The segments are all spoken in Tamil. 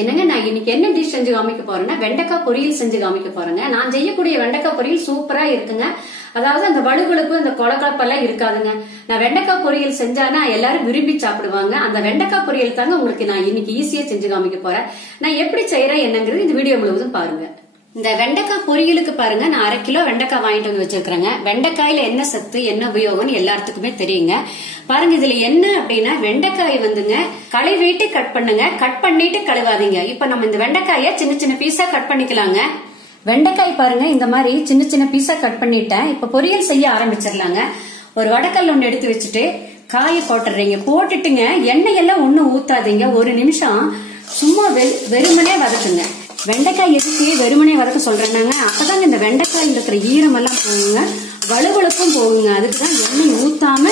என்னங்க நான் இன்னைக்கு என்ன டிஷ் செஞ்சு காமிக்க போறேன்னா வெண்டைக்காய் பொரியல் செஞ்சு காமிக்க போறேங்க. நான் செய்யக்கூடிய வெண்டைக்காய் பொரியல் சூப்பரா இருக்குங்க. அதாவது அந்த வழுவழுப்பு அந்த கொலக்கலப்பெல்லாம் இருக்காதுங்க. நான் வெண்டைக்காய் பொரியல் செஞ்சானா எல்லாரும் விரும்பி சாப்பிடுவாங்க. அந்த வெண்டைக்காய் பொரியல் தாங்க உங்களுக்கு நான் இன்னைக்கு ஈஸியா செஞ்சு காமிக்க போறேன். நான் எப்படி செய்யறேன் என்னங்கிறது இந்த வீடியோ முழுவதும் பாருங்க. இந்த வெண்டைக்காய் பொரியலுக்கு பாருங்க, நான் 1/2 கிலோ வெண்டைக்காய் வாங்கிட்டு வந்து வச்சிருக்கிறேங்க. வெண்டைக்காயில என்ன சத்து என்ன உபயோகம்னு எல்லாத்துக்குமே தெரியுங்க. பாருங்க இதுல என்ன அப்படின்னா வெண்டைக்காய் வந்துங்க கழுவிட்டு கட் பண்ணுங்க, கட் பண்ணிட்டு கழுவாதீங்க. இப்ப நம்ம இந்த வெண்டைக்காயை சின்ன சின்ன பீஸா கட் பண்ணிக்கலாங்க. வெண்டைக்காய் பாருங்க இந்த மாதிரி சின்ன சின்ன பீஸா கட் பண்ணிட்டேன். இப்ப பொரியல் செய்ய ஆரம்பிச்சிடலாங்க. ஒரு வடக்கல் ஒண்ணு எடுத்து வச்சுட்டு காயை போட்டுறீங்க. போட்டுட்டுங்க எண்ணெய் எல்லாம் ஒண்ணும் ஊத்தாதீங்க. 1 நிமிஷம் சும்மா வெறுமனே வதக்குங்க. வெண்டைக்காய் எதுக்கு வெறுமனே வதக்க சொல்றேன்னாங்க, அப்பதாங்க இந்த வெண்டைக்காய் இருக்கிற ஈரமெல்லாம் போகுங்க, வலுவழுப்பும் போகுங்க. அதுக்குதான் எண்ணெய் ஊத்தாம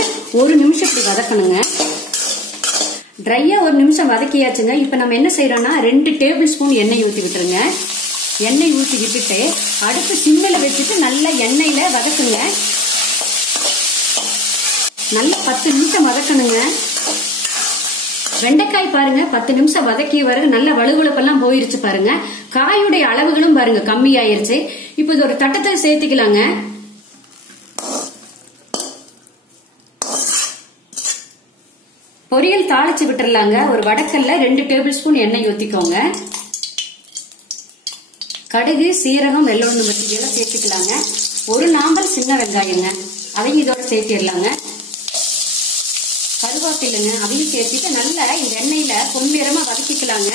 1 நிமிஷம் இப்படி வதக்கணுங்க. ட்ரையா 1 நிமிஷம் வதக்கியாச்சுங்க. இப்ப நம்ம என்ன செய்யறோம்னா 2 டேபிள் ஸ்பூன் எண்ணெய் ஊத்தி விட்டுருங்க. எண்ணெய் ஊத்தி விட்டுட்டு அடுப்பு சிம்மில வச்சுட்டு நல்லா எண்ணெயில வதக்குங்க. நல்லா 10 நிமிஷம் வதக்கணுங்க. வெண்டைக்காய் பாருங்க 10 நிமிஷம் வதக்கி வர நல்ல வலுவழுப்பெல்லாம் போயிருச்சு பாருங்க. காயுடைய அளவுகளும் பாருங்க கம்மி ஆயிருச்சு. இப்ப இது ஒரு தட்டத்தை சேர்த்துக்கலாங்க. பொரியல் தாளிச்சு விட்டுறலாங்க. ஒரு வடக்கல்ல 2 டேபிள் ஸ்பூன் எண்ணெய் ஊத்திக்கோங்க. கடுகு சீரகம் வெள்ளம் வச்சுக்கலாம் சேர்த்துக்கலாங்க. 1 நாம்பல் சின்ன வெங்காயங்க, அதையும் இதோட சேர்த்திடலாங்க. கருவேப்பிலைங்க அதையும் சேர்த்துட்டு நல்லா இந்த எண்ணெயில பொன்னிறமா வதக்கிக்கலாங்க.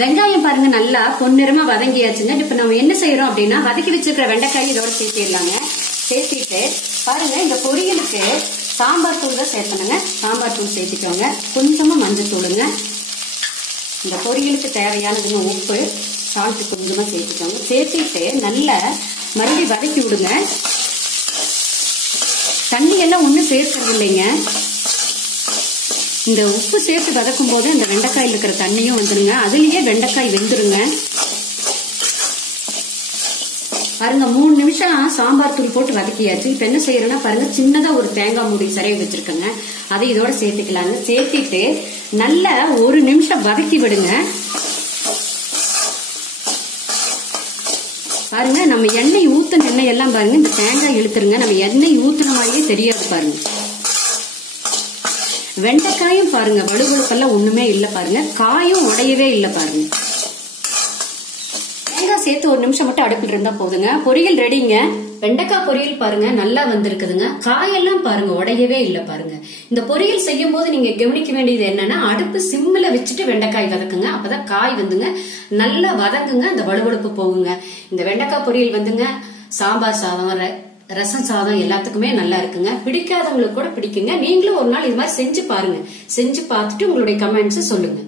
வெங்காயம் பாருங்க நல்லா பொன்னிறமா வதங்கியாச்சுங்க. இப்ப நம்ம என்ன செய்யறோம் அப்படின்னா வதக்கி வச்சிருக்கிற வெண்டைக்காய் இதோட சேர்த்திடலாங்க. சேர்த்திட்டு பாருங்க இந்த பொரியலுக்கு சாம்பார் தூள் தான் சேர்க்கணுங்க. சாம்பார் தூள் சேர்த்துக்கோங்க. கொஞ்சமா மஞ்சள் தூளுங்க. இந்த பொரியலுக்கு தேவையானதுங்க உப்பு சால்ட் கொஞ்சமா சேர்த்துக்கோங்க. சேர்த்திட்டு நல்லா மறுபடியும் வதக்கி விடுங்க. தண்ணி எல்லாம் ஒண்ணும் சேர்க்கறது இல்லைங்க. இந்த உப்பு சேர்த்து வதக்கும் போது இந்த வெண்டைக்காயில் இருக்கிற தண்ணியும் வந்துருங்க. அதுலயே வெண்டைக்காய் வெந்துருங்க. பாருங்க 3 நிமிஷம் சாம்பார் தூள் போட்டு வதக்கியாச்சு. இப்ப என்ன செய்யறேன்னா பாருங்க சின்னதா ஒரு தேங்காய் மூடி சிறைய வச்சிருக்கேங்க. அதை இதோட சேர்த்துக்கலாங்க. சேர்த்திட்டு நல்லா 1 நிமிஷம் வதக்கி விடுங்க. பாருங்க நம்ம எண்ணெய் ஊத்துன எண்ணெய் எல்லாம் பாருங்க இந்த தேங்காய் இழுத்துருங்க. நம்ம எண்ணெய் ஊத்துன மாதிரியே தெரியாது பாருங்க. வெண்டைக்காயும் பாருங்க வலுவழுப்பெல்லாம் ஒண்ணுமே இல்ல பாருங்க. காயும் உடையவே இல்ல பாருங்க. தேங்காய் சேர்த்து 1 நிமிஷம் மட்டும் அடுப்பில் இருந்தா போதுங்க. பொரியல் ரெடிங்க. வெண்டைக்காய் பொரியல் பாருங்க நல்லா வந்திருக்குதுங்க. காயெல்லாம் பாருங்க உடையவே இல்ல பாருங்க. இந்த பொரியல் செய்யும் போது நீங்க கவனிக்க வேண்டியது என்னன்னா அடுப்பு சிம்மில வச்சுட்டு வெண்டைக்காய் வதக்குங்க. அப்பதான் காய் வந்துங்க நல்லா வதங்குங்க, அந்த வலுவழுப்பு போகுங்க. இந்த வெண்டைக்காய் பொரியல் வந்துங்க சாம்பார் சாதம் ரசம் சாதம் எல்லாத்துக்குமே நல்லா இருக்குங்க. பிடிக்காதவங்களுக்கு கூட பிடிக்குங்க. நீங்களும் ஒரு நாள் இது மாதிரி செஞ்சு பாருங்க. செஞ்சு பார்த்துட்டு உங்களுடைய கமெண்ட்ஸ் சொல்லுங்க.